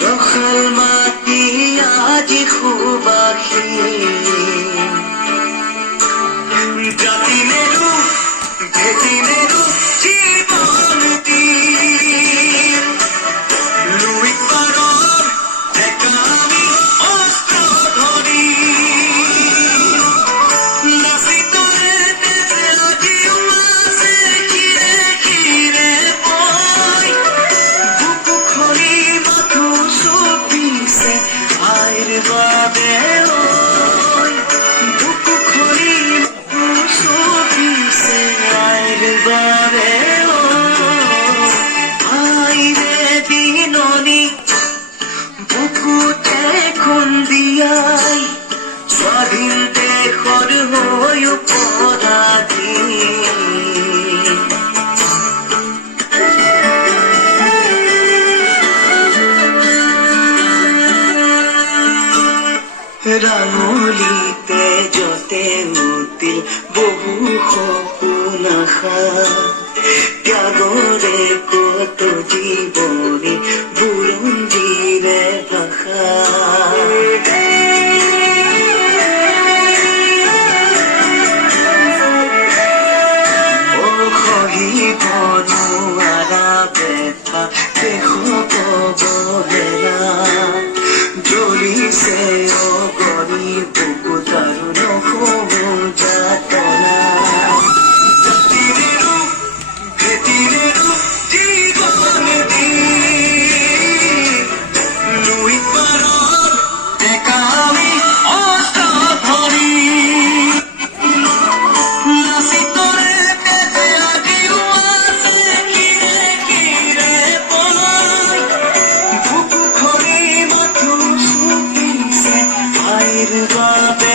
রখাল মাটি আজি সুবাসী জাতিনেরু ভেটিনেরু হইয়াই স্বাধীন দেশর হই পরাধীন রাঙলিতে যতে উতিল বহু সপোন আশা ত্যাগরে কত জীবনী বুরঞ্জিরে ভাষা। going baby, baby.